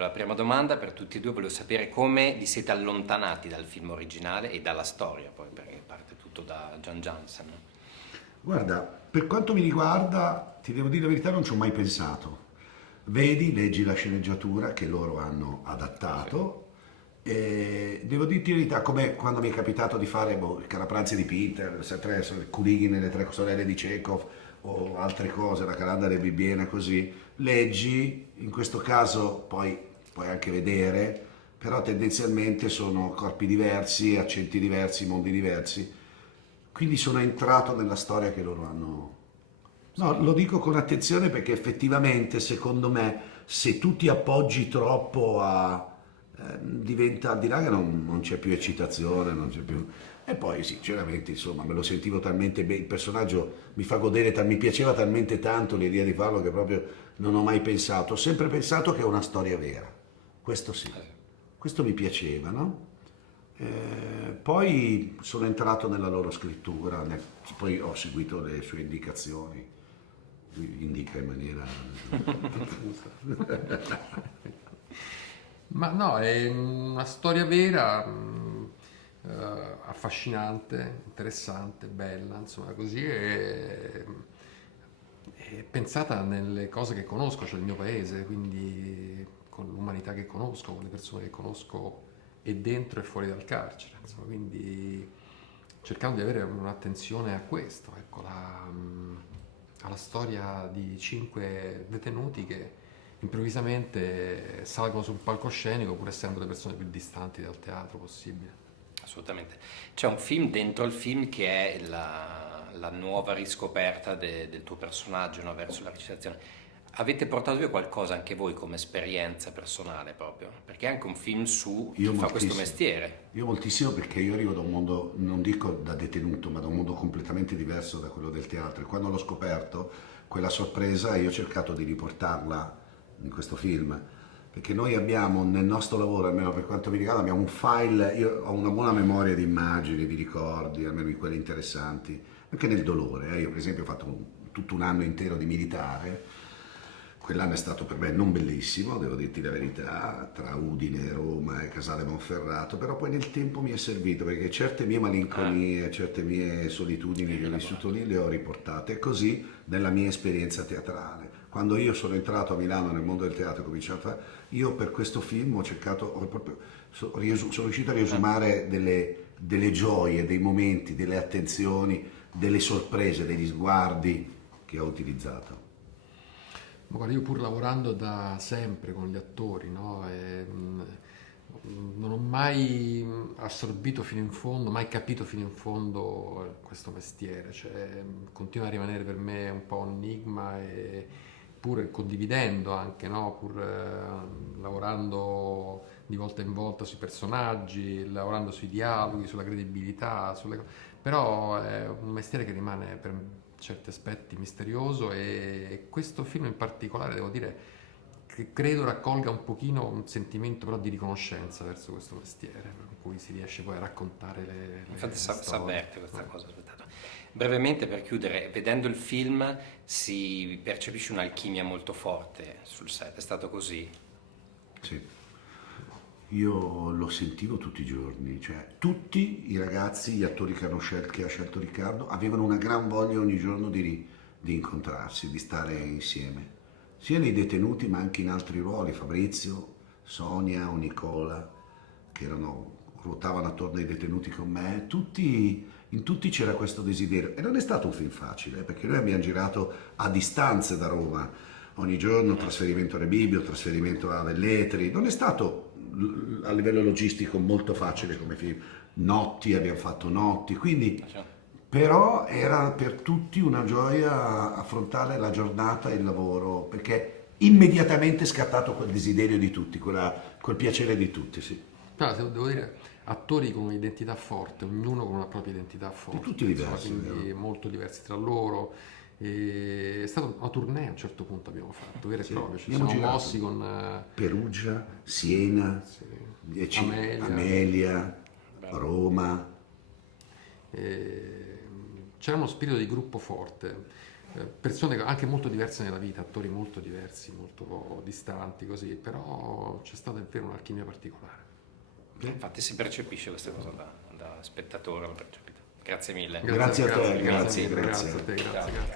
Allora, prima domanda per tutti e due, volevo sapere come vi siete allontanati dal film originale e dalla storia, poi, perché parte tutto da Jan Jansen, no? Guarda, per quanto mi riguarda, ti devo dire la verità, non ci ho mai pensato. Vedi, leggi la sceneggiatura che loro hanno Sì. adattato e devo dirti la verità, come quando mi è capitato di fare il Carapranzi di Pinter, Kuligin e le tre sorelle di Chekhov o altre cose, la Calandra e Bibbiena, così, leggi, in questo caso poi puoi anche vedere, però tendenzialmente sono corpi diversi, accenti diversi, mondi diversi, quindi sono entrato nella storia che loro hanno. No, lo dico con attenzione perché effettivamente, secondo me, se tu ti appoggi troppo a... diventa, al di là che non c'è più eccitazione, non c'è più... E poi sinceramente, insomma, me lo sentivo talmente bene, il personaggio mi fa godere, mi piaceva talmente tanto l'idea di farlo che proprio non ho mai pensato. Ho sempre pensato che è una storia vera, questo sì, Sì. questo mi piaceva, no? Poi sono entrato nella loro scrittura, poi ho seguito le sue indicazioni, lui indica in maniera confusa. Ma no, è una storia vera, affascinante, interessante, bella, insomma, così è pensata nelle cose che conosco, cioè il mio paese, quindi con l'umanità che conosco, con le persone che conosco e dentro e fuori dal carcere, insomma, quindi cercando di avere un'attenzione a questo, ecco, alla storia di 5 detenuti che improvvisamente salgono sul palcoscenico pur essendo le persone più distanti dal teatro possibile. Assolutamente. C'è un film dentro il film che è la nuova riscoperta del tuo personaggio, no, verso la recitazione. Avete portato via qualcosa anche voi come esperienza personale proprio? Perché è anche un film su Io chi fa questo moltissimo. mestiere. Io moltissimo perché io arrivo da un mondo, non dico da detenuto, ma da un mondo completamente diverso da quello del teatro. E quando l'ho scoperto, quella sorpresa, io ho cercato di riportarla in questo film. Perché noi abbiamo nel nostro lavoro, almeno per quanto mi riguarda, abbiamo un file, io ho una buona memoria di immagini, di ricordi, almeno di quelli interessanti, anche nel dolore. Io per esempio ho fatto tutto un anno intero di militare. Quell'anno è stato per me non bellissimo, devo dirti la verità, tra Udine, Roma e Casale Monferrato, però poi nel tempo mi è servito perché certe mie malinconie, certe mie solitudini che ho vissuto lì le ho riportate, e così nella mia esperienza teatrale. Quando io sono entrato a Milano nel mondo del teatro, ho cominciato io per questo film ho cercato, sono riuscito a riesumare delle gioie, dei momenti, delle attenzioni, delle sorprese, degli sguardi che ho utilizzato. Ma guarda, io pur lavorando da sempre con gli attori, no? Non ho mai assorbito fino in fondo, mai capito fino in fondo questo mestiere, cioè continua a rimanere per me un po' un enigma e pur condividendo anche, no? Pur lavorando di volta in volta sui personaggi, lavorando sui dialoghi, sulla credibilità, però è un mestiere che rimane per certi aspetti misterioso e questo film in particolare devo dire che credo raccolga un pochino un sentimento però di riconoscenza verso questo mestiere, per cui si riesce poi a raccontare Infatti le storie. s'avverte questa cosa, aspettate. Brevemente per chiudere, vedendo il film si percepisce un'alchimia molto forte sul set, è stato così? Sì. Io lo sentivo tutti i giorni, cioè tutti i ragazzi, gli attori che ha scelto Riccardo, avevano una gran voglia ogni giorno di incontrarsi, di stare insieme, sia nei detenuti ma anche in altri ruoli, Fabrizio, Sonia o Nicola, che ruotavano attorno ai detenuti con me, in tutti c'era questo desiderio. E non è stato un film facile, perché noi abbiamo girato a distanze da Roma, ogni giorno trasferimento a Rebibbia, trasferimento a Velletri, non è stato a livello logistico molto facile come film, notti, abbiamo fatto notti, quindi Cioè, però era per tutti una gioia affrontare la giornata e il lavoro, perché immediatamente è scattato quel desiderio di tutti, quel piacere di tutti, sì. No, devo dire, attori con un'identità forte, ognuno con una propria identità Di forte, tutti insomma, diversi, quindi vero? molto diversi tra loro. E è stata una tournée a un certo punto abbiamo fatto, vero e Sì, proprio, ci abbiamo siamo girato mossi con Perugia, Siena, sì, 10 Amelia. Amelia, bello. Roma. C'era uno spirito di gruppo forte. persone anche molto diverse nella vita, attori molto diversi, molto distanti così, però c'è stata davvero un'alchimia particolare. Infatti si percepisce questa cosa da spettatore, l'ho percepito. Grazie mille. Grazie a te, grazie grazie. a te, grazie.